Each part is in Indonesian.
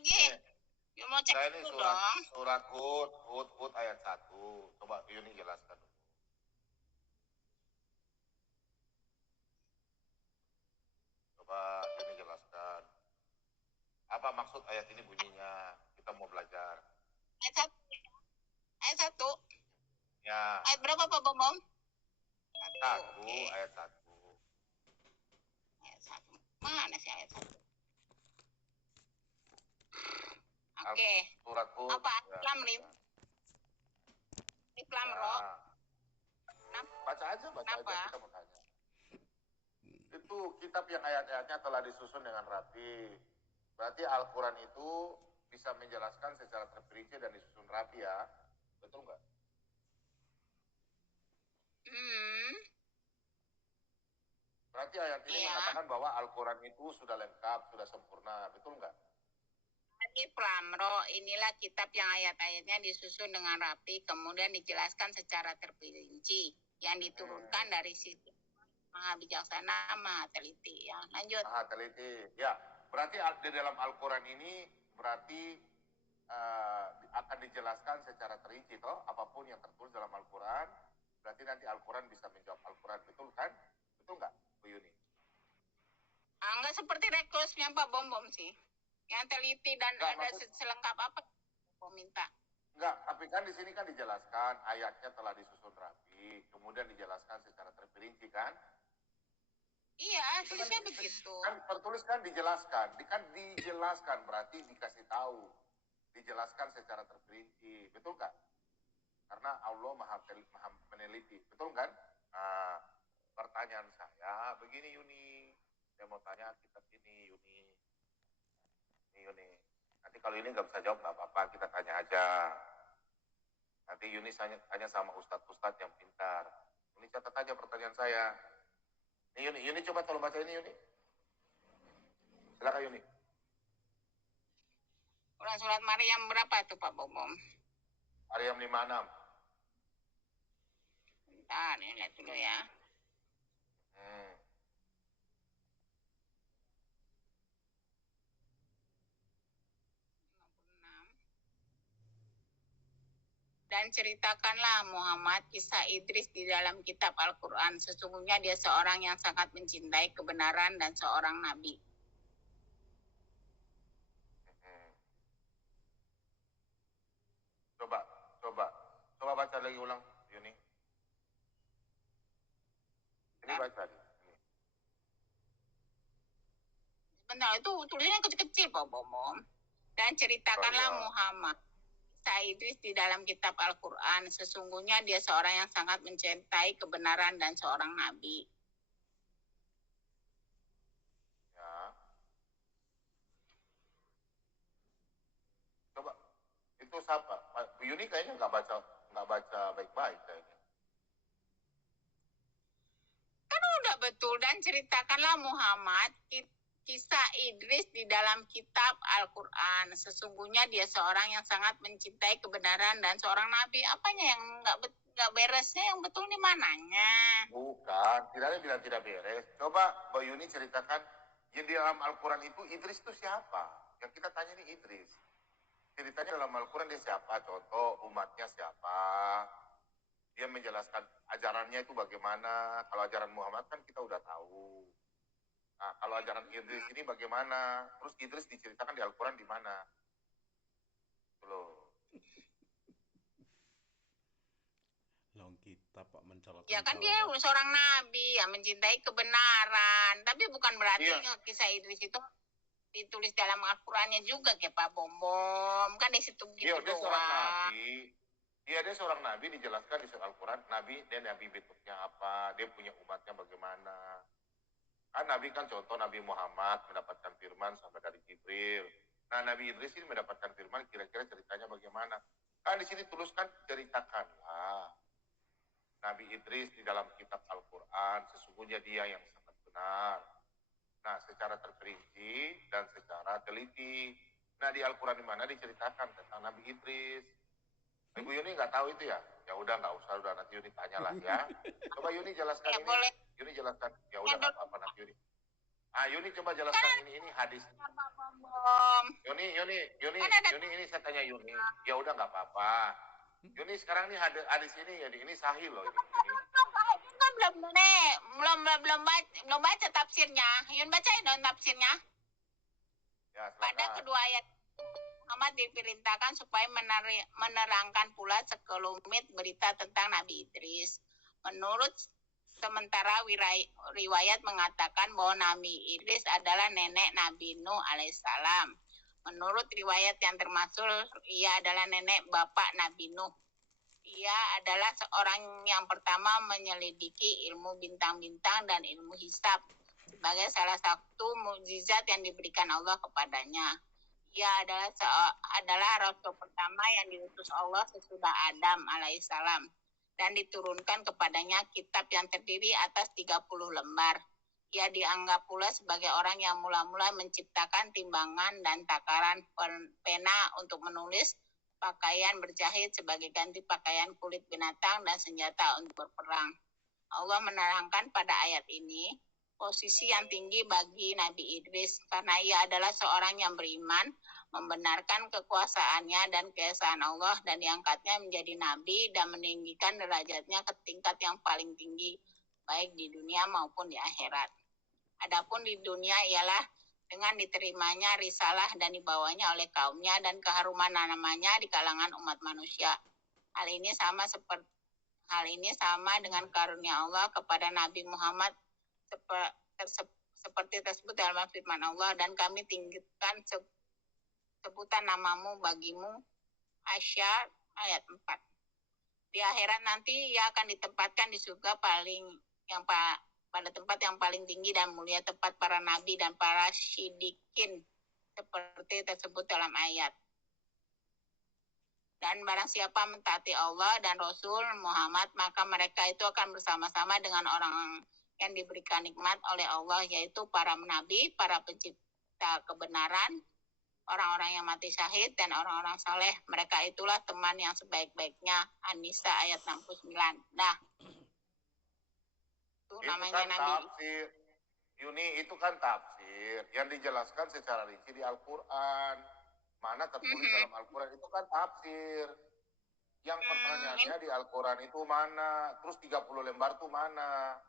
lagi. Nih, You mau cek saya ini dulu surat dong. surat Hud ayat 1. Coba Yuni jelaskan dulu. Coba Yuni jelaskan. Apa maksud ayat ini bunyinya? Kita mau belajar. Ayat 1. Ayat 1. Ya. Ayat berapa Pak Bom? 1, Oke. ayat 1. Ayat 1. Mana sih ayat 1? Oke. Surat Hud. Apa? Ya. Lam Lim. Lam Ro. Baca aja kita mau tanya. Itu kitab yang ayat-ayatnya telah disusun dengan rapi. Berarti Al-Quran itu bisa menjelaskan secara terperinci dan disusun rapi ya. Betul nggak? Berarti ayat ini mengatakan bahwa Al-Quran itu sudah lengkap, sudah sempurna. Betul nggak? Jadi Plamro, inilah kitab yang ayat-ayatnya disusun dengan rapi, kemudian dijelaskan secara terperinci, yang diturunkan dari sisi Maha Bijaksana, Maha Teliti. Ya, lanjut. Maha Teliti. Ya, berarti di dalam Al-Quran ini berarti akan dijelaskan secara terinci, toh apapun yang tertulis dalam Al-Quran, berarti nanti Al-Quran bisa menjawab Al-Quran, betul kan? Betul nggak, Bu Yuni? Enggak seperti rekusnya Pak Bom sih. Yang teliti dan ada selengkap apa Bom minta. Enggak, tapi kan di sini kan dijelaskan ayatnya telah disusun rapi, kemudian dijelaskan secara terperinci kan? Iya, tulisnya begitu. Kan tertulis kan dijelaskan, dijelaskan berarti dikasih tahu, dijelaskan secara terperinci, betul nggak? Karena Allah maha meneliti, betul kan? Nah, pertanyaan saya begini Yuni, saya mau tanya kitab ini Yuni. Nanti kalau ini nggak bisa jawab nggak apa-apa, kita tanya aja. Nanti Yuni tanya sama ustadz-ustadz yang pintar. Yuni catat aja pertanyaan saya. Ini Yuni coba tolong baca ini Yuni. Silakan Yuni. Surat Maryam berapa tuh Pak Bom? Maryam 56. Bentar, ini lihat dulu ya. Dan ceritakanlah Muhammad kisah Idris di dalam kitab Al-Quran. Sesungguhnya dia seorang yang sangat mencintai kebenaran dan seorang nabi. Coba baca lagi ulang, Yuni. Ini baca nih. Sebentar, itu tulisannya kecil-kecil, Pak Bom. Dan ceritakanlah Muhammad kisah Idris di dalam kitab Al-Quran. Sesungguhnya dia seorang yang sangat mencintai kebenaran dan seorang nabi. Ya. Coba, itu siapa? Bu Yuni kayaknya nggak baca baik-baik kayaknya. Kan udah betul, dan ceritakanlah Muhammad kisah Idris di dalam kitab Al-Quran. Sesungguhnya dia seorang yang sangat mencintai kebenaran dan seorang nabi. Apanya yang nggak beresnya, yang betul di mananya? Bukan, tidak bilang tidak beres. Coba Mbak Yuni ceritakan, yang di dalam Al-Quran itu Idris itu siapa? Yang kita tanya ini Idris. Ceritanya dalam Al-Quran dia siapa? Contoh umatnya siapa? Dia menjelaskan ajarannya itu bagaimana. Kalau ajaran Muhammad kan kita udah tahu. Nah, kalau ajaran Idris ini bagaimana? Terus Idris diceritakan di Al-Quran di mana? Loh. Long kitab Pak mencolok. Ya kan dia seorang nabi yang mencintai kebenaran. Tapi bukan berarti kisah Idris itu ditulis dalam Al-Qurannya juga kayak Pak Bom. Kan di situ gitu dia seorang nabi. Dia seorang nabi, dijelaskan di surat Al-Quran. Nabi, dia nabi bentuknya apa? Dia punya umatnya bagaimana? Kan Nabi kan contoh Nabi Muhammad mendapatkan firman sampai dari Jibril. Nah Nabi Idris ini mendapatkan firman kira-kira ceritanya bagaimana? Kan di sini tuliskan ceritakanlah Nabi Idris di dalam kitab Al-Quran. Sesungguhnya dia yang sangat benar. Nah secara terperinci dan secara teliti. Nah di Al-Quran di mana diceritakan tentang Nabi Idris. Ibu Yuni nggak tahu itu ya? Ya udah nggak usah, udah nanti Yuni tanyalah ya. Coba Yuni jelaskan ya, ini. Boleh. Yuni jelaskan. Ya udah nggak apa-apa nanti Yuni. Yuni coba jelaskan ini hadis. Bom. Yuni Kan ini saya tanya Yuni. Ya udah nggak apa-apa. Yuni sekarang nih hadis ini ini sahih loh ini. Yun kan belum baca tafsirnya. Yun bacain dong tafsirnya. Ya, Pada kedua ayat Muhammad diperintahkan supaya menerangkan pula sekelumit berita tentang Nabi Idris. Menurut sementara riwayat mengatakan bahwa Nabi Idris adalah nenek Nabi Nuh alaihissalam. Menurut riwayat yang termasuk, ia adalah nenek bapak Nabi Nuh. Ia adalah seorang yang pertama menyelidiki ilmu bintang-bintang dan ilmu hisab sebagai salah satu mukjizat yang diberikan Allah kepadanya. Ia adalah rasul pertama yang diutus Allah sesudah Adam alaihissalam dan diturunkan kepadanya kitab yang terdiri atas 30 lembar. Ia dianggap pula sebagai orang yang mula-mula menciptakan timbangan dan takaran pena untuk menulis, pakaian berjahit sebagai ganti pakaian kulit binatang, dan senjata untuk berperang. Allah menerangkan pada ayat ini posisi yang tinggi bagi Nabi Idris karena ia adalah seorang yang beriman, membenarkan kekuasaannya dan keesaan Allah, dan diangkatnya menjadi nabi dan meninggikan derajatnya ke tingkat yang paling tinggi baik di dunia maupun di akhirat. Adapun di dunia ialah dengan diterimanya risalah dan dibawanya oleh kaumnya dan keharuman namanya di kalangan umat manusia. Hal ini sama dengan karunia Allah kepada Nabi Muhammad seperti tersebut dalam firman Allah, dan kami tinggikan sebutan namamu bagimu, Asyar ayat 4. Di akhirat nanti ia akan ditempatkan di surga pada tempat yang paling tinggi dan mulia, tempat para nabi dan para syidikin seperti tersebut dalam ayat. Dan barang siapa mentaati Allah dan Rasul Muhammad, maka mereka itu akan bersama-sama dengan orang yang diberikan nikmat oleh Allah, yaitu para nabi, para pencipta kebenaran, orang-orang yang mati syahid, dan orang-orang saleh. Mereka itulah teman yang sebaik-baiknya. An-Nisa ayat 69. Nah, itu namanya kan Nabi. Tafsir. Yuni, itu kan tafsir yang dijelaskan secara rinci di Al-Quran. Mana tertulis dalam Al-Quran itu kan tafsir. Yang pertanyaannya di Al-Quran itu mana? Terus 30 lembar itu mana?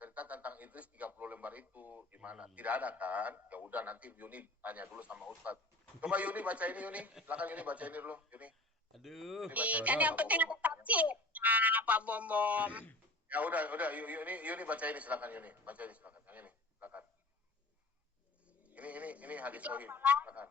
Cerita tentang Idris 30 lembar itu di mana? Tidak ada kan? Ya udah, nanti Yuni tanya dulu sama Ustadz. Coba Yuni baca ini, Yuni. Silakan Yuni baca ini dulu, Yuni. Aduh. Kan yang penting ada tafsir. Pak Bom. Ya udah Yuni baca ini, silakan Yuni. Baca ini silakan. Yang ini, silakan. Ini hadis sahih. Silakan.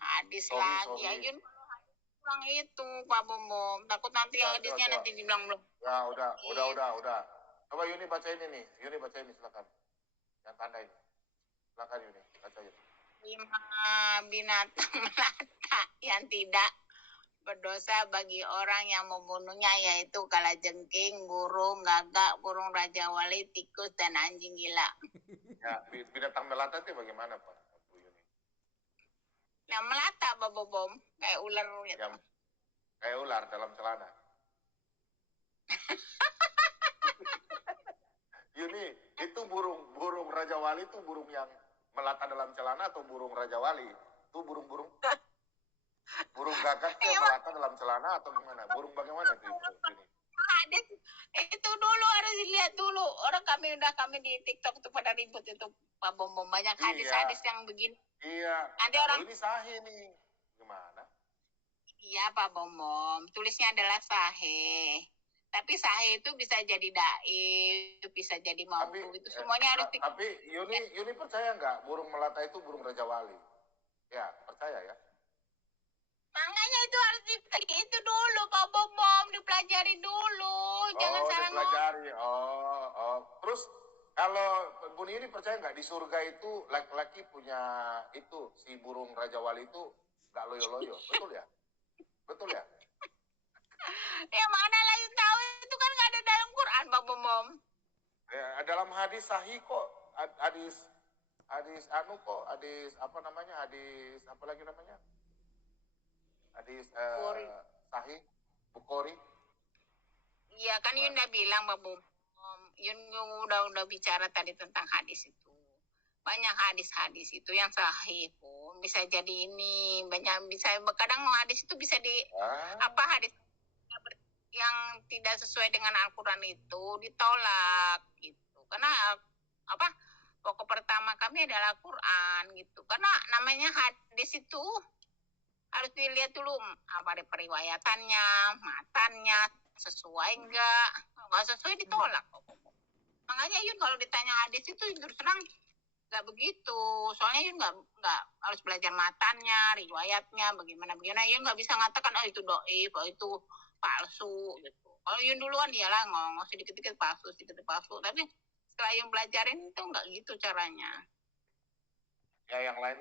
Hadis lagi. Ayun kurang itu Pak Bom. Takut nanti hadisnya nanti dibilang belum. Ya udah. Coba Yuni baca ini nih. Yuni baca ini silakan. Yang tanda ini. Silakan Yuni, baca Yuni. 5 binatang melata yang tidak berdosa bagi orang yang membunuhnya, yaitu kalajengking, burung gagak, burung raja wali, tikus, dan anjing gila. Ya, binatang melata itu bagaimana Pak? Bu Yuni? Yang melata Pak Bom, kayak ular gitu. Kayak ular dalam celana. Yuni, itu burung raja wali itu burung yang melata dalam celana atau burung raja wali? Itu burung gagak yang melata dalam celana atau gimana? Burung bagaimana itu? Hadis itu dulu harus dilihat dulu. Orang kami di TikTok itu pada ribut itu Pak Bom, banyak hadis-hadis yang begini. Iya. Nanti orang ini sahih nih. Gimana? Iya Pak Bom, tulisnya adalah sahih. Tapi sahih itu bisa jadi daif, bisa jadi maudhu, itu semuanya harus Tapi Yuni percaya nggak burung melata itu burung raja wali? Ya, percaya ya. Makanya itu harus itu dulu Pak Bom, dipelajari dulu. Jangan salah dipelajari. Terus kalau Bu Yuni percaya nggak di surga itu laki-laki punya itu si burung raja wali itu nggak loyo-loyo, betul ya? Betul ya? Ya mana lagi tahu, itu kan nggak ada dalam Quran Pak Bom. Ya, dalam hadis sahih kok, hadis apa namanya, hadis apa lagi namanya, hadis sahih Bukhari. Iya kan Yun udah bilang Pak Bom, Yun udah bicara tadi tentang hadis itu. banyak hadis-hadis itu yang sahih pun bisa jadi ini banyak bisa kadang hadis itu bisa di apa hadis yang tidak sesuai dengan Al-Quran itu ditolak gitu karena apa pokok pertama kami adalah Al-Quran gitu karena namanya hadis itu harus dilihat dulu apa ada periwayatannya matannya sesuai enggak sesuai ditolak makanya Yun kalau ditanya hadis itu terus terang nggak begitu soalnya Yun nggak harus belajar matannya riwayatnya bagaimana Yun nggak bisa ngatakan oh itu doib oh itu palsu gitu kalau Yun duluan iyalah ngomong sedikit-sedikit palsu tapi setelah Yun belajarin itu nggak gitu caranya ya yang lain